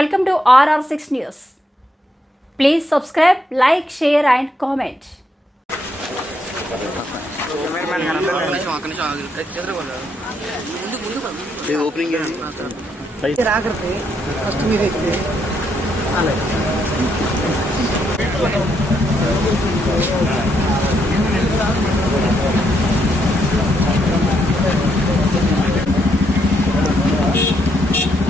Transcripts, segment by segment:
Welcome to RR6 News. Please subscribe, like, share, and comment. రాకరికి first మీరు ఎక్కితే అలాగే జోహార్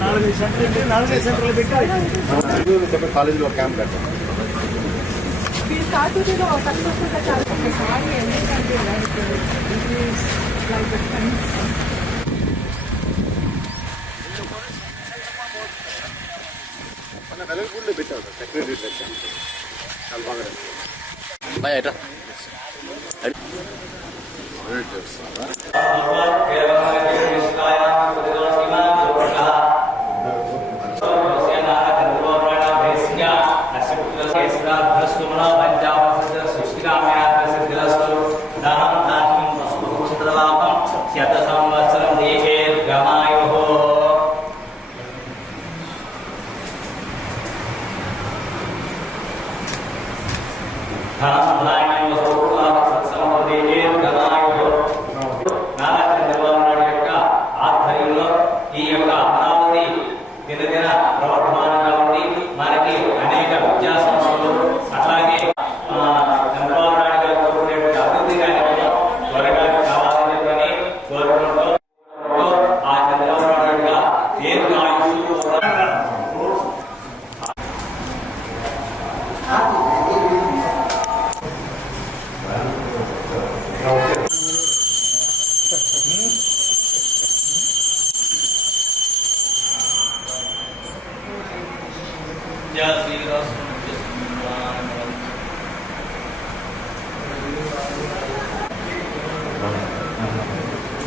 నాలుగు సెంటర్లు నాలుగు సెంటర్లు పెట్టి కాలేజీలో క్యాంప్ పెట్టాం We start to do the successful the sorry, ఎందుకంటే like it వెలగపూడిలో పెట్టాం దానం సెక్రటరీ పెట్టాం చాలా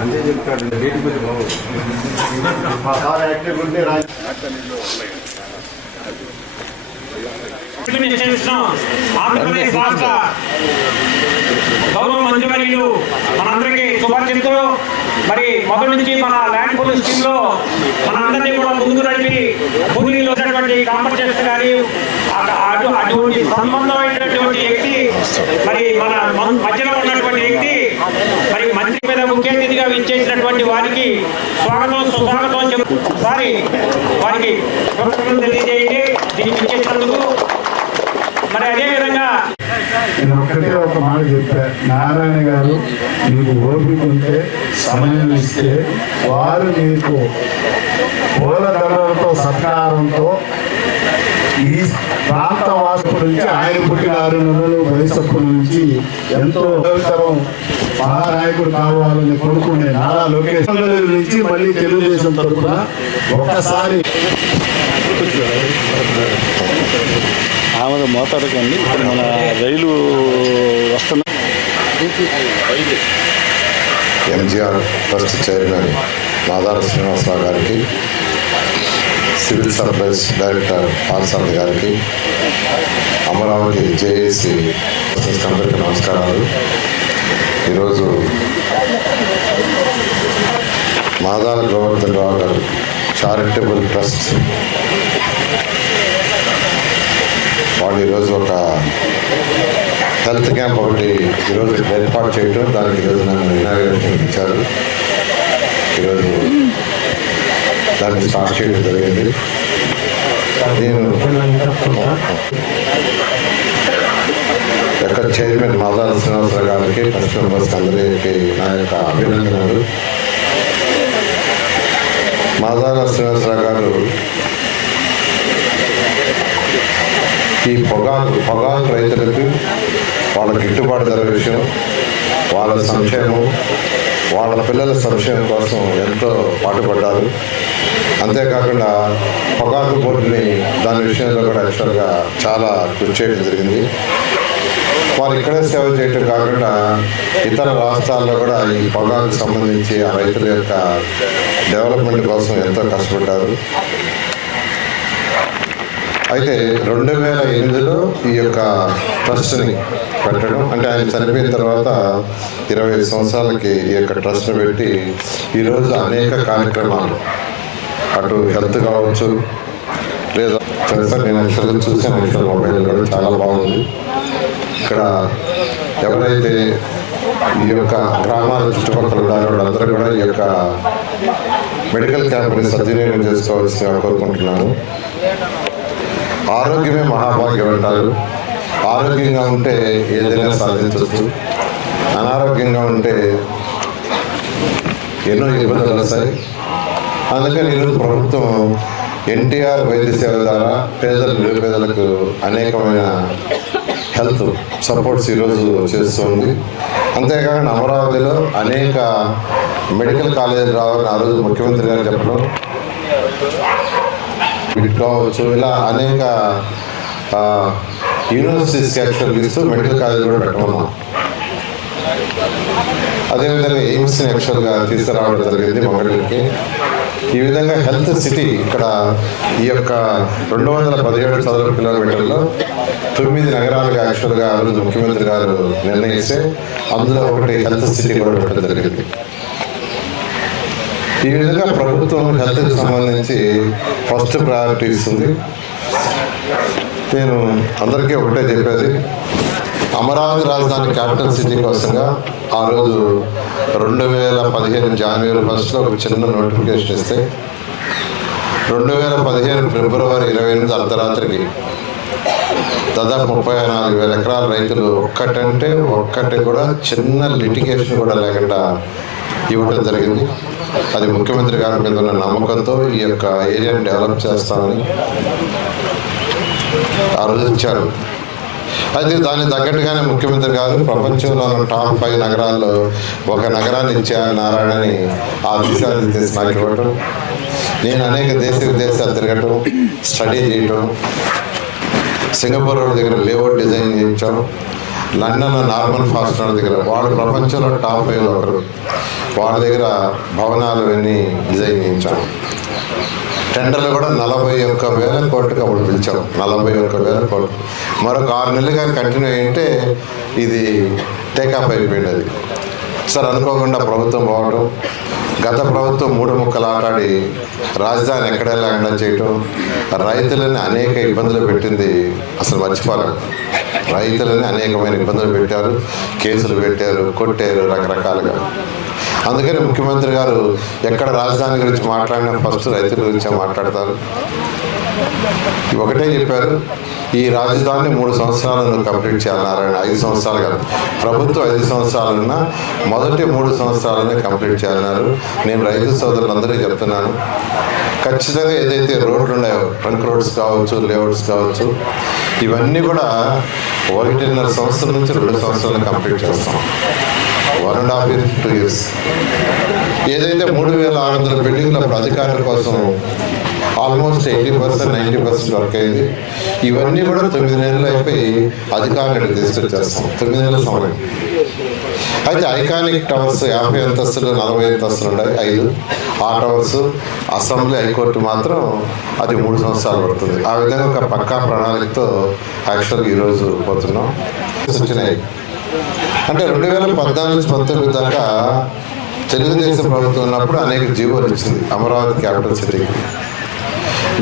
అంతే చెప్తాడు వేటి మీద బాబు మా యాక్టివ్ ఉంటే రాజు ఆంధ్రప్రదేశ్ రాష్ట్ర గౌరవ మంత్రివర్యులు మనందరికీ శుభార్చితులు మరి మొదటి నుంచి మన ల్యాండ్ పోలీస్ స్కీమ్లో మన అందరినీ కూడా ముందు నడిపి భూమిలో వచ్చినటువంటి కాంపర్చేషన్ కానీ అటు- అటువంటి సంబంధమైనటువంటి మరి మన మధ్యలో ఉన్నటువంటి వ్యక్తి మరి మంత్రి మీద ముఖ్య అతిథిగా విచ్చేసినటువంటి వారికి స్వాగతం సుస్వాగతం చెప్పు ఒకసారి వారికి తెలియజేయండి. దీనికి విచ్చేసినందుకు మరి అదే విధంగా నేను ఒకటే ఒక మాట చెప్పా. నారాయణ గారు మీకు ఓపిక ఉంటే సమయం ఇస్తే వారు మీకు పూల ధరలతో సత్కారంతో ఈ ప్రాంత వాసుల నుంచి ఆయన పుట్టినారు ఆరు నెలలు వయసప్పటి నుంచి ఎంతో తరం మహానాయకుడు కావాలని కోరుకునే నారా లోకేష్. నుంచి మళ్ళీ తెలుగుదేశం తరఫున ఒక్కసారి ఆమె మోతాడుకండి ఇప్పుడు మన రైలు వస్తున్న MGR trust chairman Madara Srinivasarao గారికి సివిల్ సప్లైస్ డైరెక్టర్ పాల్సాద్ గారికి అమరావతి జేఏసీ అందరికీ నమస్కారాలు. ఈరోజు మాదాల గోవర్ధన్ రావు గారు చారిటబుల్ ట్రస్ట్ వాళ్ళు ఈరోజు ఒక హెల్త్ క్యాంప్ ఒకటి ఈరోజు ఏర్పాటు చేయడం దానికి ఈరోజు నన్ను ఇనాగ్రేషన్ ఇచ్చారు. ఈరోజు దాన్ని స్టార్ట్ చేయడం జరిగింది. యొక్క చైర్మన్ మాదాల శ్రీనివాసరావు గారికి ఫస్ట్ మెంబర్స్ అందరికీ నా యొక్క అభినందనలు. మాదాల శ్రీనివాసరావు గారు ఈ పొగాకు పొగాకు రైతులకు వాళ్ళ గిట్టుబాటు ధర విషయం వాళ్ళ సంక్షేమం వాళ్ళ పిల్లల సంక్షేమం కోసం ఎంతో పాటుపడ్డారు. అంతేకాకుండా పొగాకు బోర్డుని దాని విషయంలో కూడా యాక్చువల్గా చాలా కృషి చేయడం జరిగింది. వారు ఇక్కడే సేవ చేయటం కాకుండా ఇతర రాష్ట్రాల్లో కూడా ఈ పొగాకు సంబంధించి ఆ రైతుల యొక్క డెవలప్మెంట్ కోసం ఎంతో కష్టపడ్డారు. అయితే రెండు వేల ఎనిమిదిలో ఈ యొక్క ట్రస్ట్ని పెట్టడం అంటే ఆయన చనిపోయిన తర్వాత ఇరవై ఐదు సంవత్సరాలకి ఈ యొక్క ట్రస్ట్ని పెట్టి ఈరోజు అనేక కార్యక్రమాలు అటు హెల్త్ కావచ్చు లేదా తెలుసా నేను యాక్చువల్గా చూసాను యాక్చువల్ మొబైల్ చాలా బాగుంది. ఇక్కడ ఎవరైతే ఈ యొక్క గ్రామాల చుట్టుపక్కల ఉన్నారో వాళ్ళందరూ కూడా ఈ యొక్క మెడికల్ క్యాంప్ని సద్వినియోగం చేసుకోవాల్సిందిగా కోరుకుంటున్నాను. ఆరోగ్యమే మహాభాగ్యం అంటారు. ఆరోగ్యంగా ఉంటే ఏదైనా సాధించవచ్చు. అనారోగ్యంగా ఉంటే ఎన్నో ఇబ్బందులు వస్తాయి. అందుకని ఈరోజు ప్రభుత్వం ఎన్టీఆర్ వైద్య సేవ ద్వారా పేదల నిరుపేదలకు అనేకమైన హెల్త్ సపోర్ట్స్ ఈరోజు చేస్తుంది. అంతేకాకుండా అమరావతిలో అనేక మెడికల్ కాలేజీలు రావాలని ఆ రోజు ముఖ్యమంత్రి గారు చెప్పడం. కావచ్చు ఇలా అనేక ఆ, యూనివర్సిటీస్కి యాక్చువల్గా ఇస్తూ మెడికల్ కాలేజ్ కూడా పెట్టమన్నాం. అదేవిధంగా ఎయిమ్స్ని యాక్చువల్గా తీసుకురావడం జరిగింది మంగళూరుకి ఈ విధంగా హెల్త్ సిటీ ఇక్కడ ఈ యొక్క రెండు వందల పదిహేడు చదరపు కిలోమీటర్లో తొమ్మిది నగరాలుగా యాక్చువల్గా ఆ రోజు ముఖ్యమంత్రి గారు నిర్ణయిస్తే అందులో ఒకటి హెల్త్ సిటీ కూడా పెట్టడం జరిగింది. ఈ విధంగా ప్రభుత్వం హెల్త్కి సంబంధించి ఫస్ట్ ప్రయారిటీ ఇస్తుంది. నేను అందరికీ ఒకటే చెప్పేది. అమరావతి రాజధాని క్యాపిటల్ సిటీ కోసంగా ఆ రోజు రెండు వేల పదిహేను జనవరి ఫస్ట్లో ఒక చిన్న నోటిఫికేషన్ ఇస్తే రెండు వేల పదిహేను ఫిబ్రవరి ఇరవై ఎనిమిది అర్ధరాత్రికి దాదాపు ముప్పై నాలుగు వేల ఎకరాల రైతులు ఒక్కటంటే ఒక్కటి కూడా చిన్న లిటిగేషన్ కూడా లేకుండా ఇవ్వడం జరిగింది. అది ముఖ్యమంత్రి గారి మీద ఉన్న నమ్మకంతో ఈ యొక్క ఏరియాని డెవలప్ చేస్తామని ఆ రోజు ఇచ్చారు. అయితే దానికి తగ్గట్టుగానే ముఖ్యమంత్రి గారు ప్రపంచంలో టాప్ ఫైవ్ నగరాల్లో ఒక నగరాన్ని ఇచ్చారు నారాయణని. ఆ దిశాన్ని తీసి నాకు ఇవ్వటం. నేను అనేక దేశ విదేశాలు తిరగటం స్టడీ చేయటం సింగపూర్ దగ్గర లేఅవుట్ డిజైన్ చేయించాం లండన్ నార్మల్ ఫాస్టర్ దగ్గర వాళ్ళు ప్రపంచంలో టాప్ ఫైవ్ ఒకరు వాళ్ళ దగ్గర భవనాలు అన్నీ డిజైన్ చేయించాం టెండర్లు కూడా నలభై ఒక్క వేల కోట్లకి అప్పుడు పిలిచాం. నలభై ఒక్క వేల కోట్లు. మరొక ఆరు నెలలుగా కంటిన్యూ అయ్యింటే ఇది టేకాఫ్ అయిపోయింది. అది సార్ అనుకోకుండా ప్రభుత్వం పోవడం గత ప్రభుత్వం మూడు ముక్కలు ఆటాడి రాజధాని ఎక్కడ లేకుండా చేయటం రైతులని అనేక ఇబ్బందులు పెట్టింది. అసలు మర్చిపోలేం. రైతులని అనేకమైన ఇబ్బందులు పెట్టారు కేసులు పెట్టారు కొట్టారు రకరకాలుగా. అందుకని ముఖ్యమంత్రి గారు ఎక్కడ రాజధాని గురించి మాట్లాడినా ఫస్ట్ రైతుల గురించే మాట్లాడతారు. ఒకటే చెప్పారు ఈ రాజధాని మూడు సంవత్సరాలను కంప్లీట్ చేయాలన్నారని ఐదు సంవత్సరాలు కాదు. ప్రభుత్వం ఐదు సంవత్సరాలన్నా మొదటి మూడు సంవత్సరాలని కంప్లీట్ చేయాలన్నారు. నేను రైతు సోదరులందరికీ చెప్తున్నాను ఖచ్చితంగా ఏదైతే రోడ్లు ఉన్నాయో ట్రంక్ రోడ్స్ కావచ్చు లేఅవుట్స్ కావచ్చు ఇవన్నీ కూడా ఒకటిన్నర సంవత్సరం నుంచి రెండు సంవత్సరాలు కంప్లీట్ చేస్తాం. One and half years two years ఏదైతే మూడు వేల ఆరు వందల బిల్డింగ్ల అధికారుల కోసం almost eighty percent ninety percent work అయింది. ఇవన్నీ కూడా తొమ్మిది నెలలు అయిపోయి అధికారులకు తీసుకొచ్చేస్తాం. తొమ్మిది నెలల సమయం. అయితే ఐకానిక్ టవర్స్ యాభై అంతస్తులు నలభై అంతస్తులు ఉన్నాయి ఐదు. ఆ టవర్స్ అసెంబ్లీ హైకోర్టు మాత్రం అది మూడు సంవత్సరాలు పడుతుంది. ఆ విధంగా ఒక పక్కా ప్రణాళికతో యాక్చువల్గా ఈరోజు పోతున్నాం. వచ్చినాయి. అంటే రెండు వేల పద్నాలుగు నుంచి పంతొమ్మిది దాకా తెలుగుదేశం ప్రభుత్వం ఉన్నప్పుడు అనేక జీవోలు ఇచ్చింది అమరావతి క్యాపిటల్ సిటీకి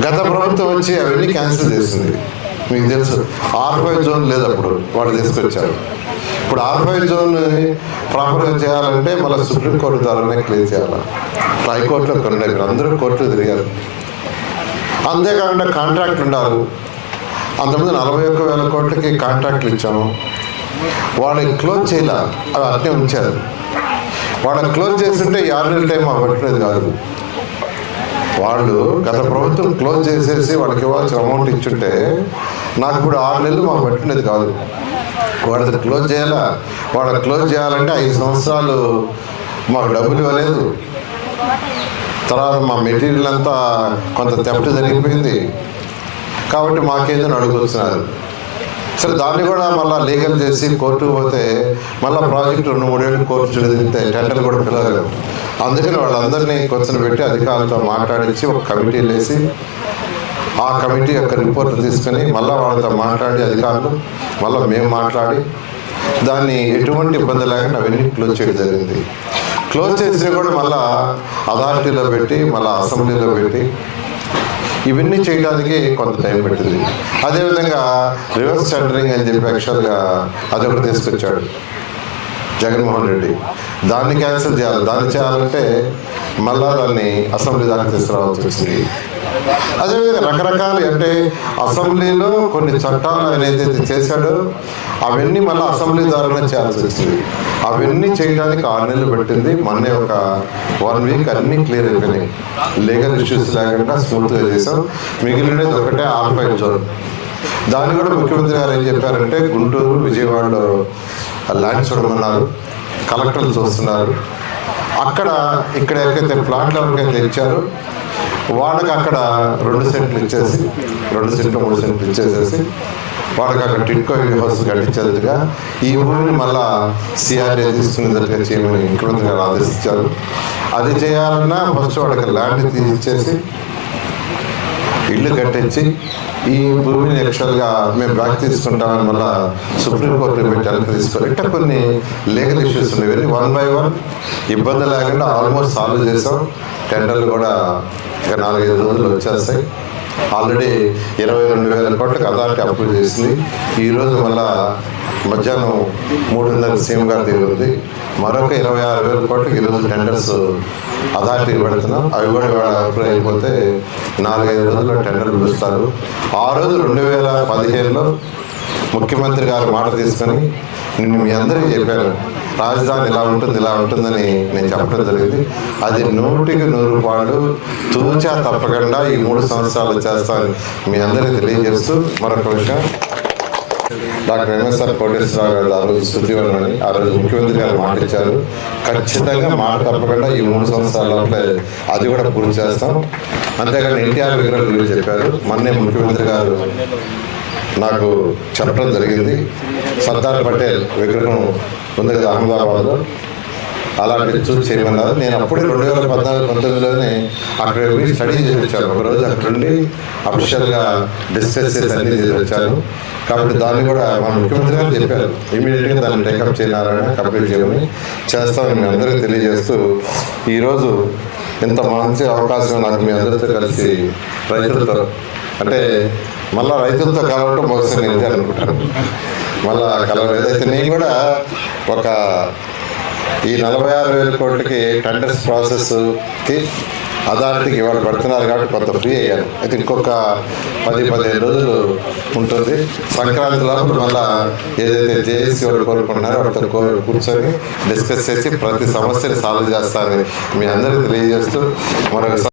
గత ప్రభుత్వం వచ్చి అవన్నీ క్యాన్సిల్ చేసింది. మీకు తెలుసు ఆర్ ఫైవ్ జోన్ లేదు అప్పుడు వాళ్ళు తీసుకొచ్చారు. ఇప్పుడు ఆర్ ఫైవ్ జోన్ ప్రాపర్గా చేయాలంటే మళ్ళీ సుప్రీంకోర్టు ద్వారానే క్లియర్ చేయాలి. హైకోర్టులో కొన్ని అందరూ కోర్టులు తిరిగారు. అంతేకాకుండా కాంట్రాక్ట్ ఉండాలి. అంతకుముందు నలభై ఒక్క వేల కోట్లకి కాంట్రాక్ట్లు ఇచ్చాము. వాళ్ళని క్లోజ్ చేయాల. అవి అట్నే ఉంచారు. వాళ్ళని క్లోజ్ చేస్తుంటే ఈ ఆరు టైం మాకు పట్టినది కాదు. వాళ్ళు గత ప్రభుత్వం క్లోజ్ చేసేసి వాళ్ళకి ఇవ్వాల్సిన అమౌంట్ ఇచ్చుంటే నాకు ఇప్పుడు ఆరు నెలలు మాకు పట్టినది కాదు. వాళ్ళది క్లోజ్ చేయాలా? వాళ్ళని క్లోజ్ చేయాలంటే ఐదు సంవత్సరాలు మాకు డబ్బులు ఇవ్వలేదు. తర్వాత మా మెటీరియల్ అంతా కొంత తెప్ట జరిగిపోయింది. కాబట్టి మాకేందని అడుగుతున్నారు సరే దాన్ని కూడా మళ్ళీ లీగల్ చేసి కోర్టుకు పోతే మళ్ళీ ప్రాజెక్టు రెండు మూడేళ్ళు కోర్టు చదివితే టెండర్ కూడా పిల్లలేదు అందుకని వాళ్ళందరినీ కొంచెం పెట్టి అధికారులతో మాట్లాడించి ఒక కమిటీ వేసి ఆ కమిటీ యొక్క రిపోర్ట్ తీసుకొని మళ్ళీ వాళ్ళతో మాట్లాడి అధికారులు మళ్ళీ మేము మాట్లాడి దాన్ని ఎటువంటి ఇబ్బంది లేకుండా అవన్నీ క్లోజ్ చేయడం జరిగింది. క్లోజ్ చేసి కూడా మళ్ళీ అథారిటీలో పెట్టి మళ్ళీ అసెంబ్లీలో పెట్టి ఇవన్నీ చేయడానికి కొంత టైం పెట్టింది. అదేవిధంగా రివర్స్ టెండరింగ్ అని చెప్పి యాక్చువల్గా అది ఒకటి తీసుకొచ్చాడు జగన్మోహన్ రెడ్డి. దాన్ని క్యాన్సిల్ చేయాలి. దాన్ని చేయాలంటే మళ్ళా దాన్ని అసెంబ్లీ దాకా తీసుకురావాల్సి వచ్చింది. అదేవిధంగా రకరకాలు అంటే అసెంబ్లీలో కొన్ని చట్టాలు ఆయన ఏదైతే చేశాడో అవన్నీ మళ్ళీ అసెంబ్లీ ద్వారానే చేయాల్సి వచ్చింది అవన్నీ చేయడానికి ఆరు నెలలు పెట్టింది. మొన్న ఒక వన్ వీక్ అన్ని క్లియర్ అయిపోయినాయి. లీగల్ ఇష్యూస్ లేకుండా స్మూత్గా చేసాం మిగిలినది ఒకటే ఆర్ జోన్. దాన్ని కూడా ముఖ్యమంత్రి గారు ఏం చెప్పారంటే గుంటూరు విజయవాడలో ల్యాండ్ చూడమన్నారు కలెక్టర్లు చూస్తున్నారు. అక్కడ ఇక్కడ ఎవరికైతే ప్లాట్లు ఎవరికైతే ఇచ్చారో వాళ్ళకి అక్కడ రెండు సెంట్లు ఇచ్చేసి రెండు సెంట్లు మూడు సెంట్లు ఇచ్చేసేసి వాళ్ళకి అక్కడ టిట్కో హౌస్ కట్టించేదిగా ఈ ఊరిని మళ్ళా సిఆర్ఏ తీసుకునేదట్టుగా చేయమని ముఖ్యమంత్రి గారు ఆదేశించారు. అది చేయాలన్నా ఫస్ట్ వాళ్ళకి ల్యాండ్ తీసిచ్చేసి ఇల్లు కట్టించి ఈ భూమిని యాక్చువల్గా మేము బ్యాక్ తీసుకుంటామని మళ్ళా సుప్రీంకోర్టు పెట్టాలని తీసుకోవాలి. ఇట్లా కొన్ని లీగల్ ఇష్యూస్ ఉన్నాయి. వన్ బై వన్ ఇబ్బంది లేకుండా ఆల్మోస్ట్ సాల్వ్ చేసాం. టెండర్లు కూడా ఇక నాలుగైదు రోజులు వచ్చేస్తాయి. ఆల్రెడీ ఇరవై రెండు వేల కోట్లకు అథారిటీ అప్రూవ్ చేసింది. ఈరోజు మళ్ళా మధ్యాహ్నం మూడున్నర సీఎం గారు దిగుతుంది మరొక ఇరవై ఆరు వేల కోట్లకి ఈరోజు టెండర్స్ అథారిటీ పెడుతున్నాం. అవి కూడా ఇవాళ అప్రూవ్ అయిపోతే నాలుగైదు రోజుల్లో టెండర్లు పిలుస్తారు. ఆ రోజు రెండు వేల పదిహేనులో ముఖ్యమంత్రి గారు మాట తీసుకొని నేను మీ అందరికీ చెప్పాను. రాజధాని ఇలా ఉంటుంది ఇలా ఉంటుందని నేను చెప్పడం జరిగింది. అది నూటికి నూరు రూపాయలు తూచా తప్పకుండా ఈ మూడు సంవత్సరాలు చేస్తాను మీ అందరికీ తెలియజేస్తూ మరొక విషయం. డాక్టర్ ఎంఎస్ఆర్ కోటేశ్వరరావు గారు ఆ రోజు శుద్ధివరణని ఆ రోజు ముఖ్యమంత్రి గారు మాట ఇచ్చారు. ఖచ్చితంగా మాట తప్పకుండా ఈ మూడు సంవత్సరాల లోపల అది కూడా పూర్తి చేస్తాం. అంతేకాని ఎన్టీఆర్ విగ్రహం గురించి చెప్పారు. మొన్నే ముఖ్యమంత్రి గారు నాకు చెప్పడం జరిగింది. సర్దార్ పటేల్ విగ్రహం ఉంది కదా అహ్మదాబాద్లో అలాంటి చూసి చేయమన్నారు నేను అప్పుడే రెండు వేల పద్నాలుగు పంతొమ్మిదిలోనే అక్కడ పోయి స్టడీ చేసి వచ్చాను. ఒకరోజు అక్కడ ఉండి అఫిషియల్గా డిస్కస్ చేసి అన్ని చేసి వచ్చాను. కాబట్టి దాన్ని కూడా మన ముఖ్యమంత్రి గారు చెప్పారు. ఇమీడియట్గా దాన్ని టేకప్ చేయాలని కంప్లీట్ చేయమని చేస్తామని మీ అందరికీ తెలియజేస్తూ ఈరోజు ఇంత మంచి అవకాశం నాకు మీ అందరితో కలిసి రైతులతో అంటే మళ్ళా రైతులతో కలవటం బహుశా నేను అనుకుంటాను మళ్ళా కలవ ఏదైతే నేను కూడా ఒక ఈ నలభై ఆరు వేల కోట్లకి టెండర్స్ ప్రాసెస్కి అథారిటీకి ఇవాళ పెడుతున్నారు కాబట్టి కొంత ఫ్రీ అయ్యాను. అయితే ఇంకొక పది పదిహేను రోజులు ఉంటుంది. సంక్రాంతి లోపల మళ్ళా ఏదైతే జేఏసీ వాళ్ళు కోరుకుంటున్నారో వాళ్ళతో కో- కూర్చొని డిస్కస్ చేసి ప్రతి సమస్యని సాల్వ్ చేస్తానని మీ అందరికీ తెలియజేస్తూ మరొకసారి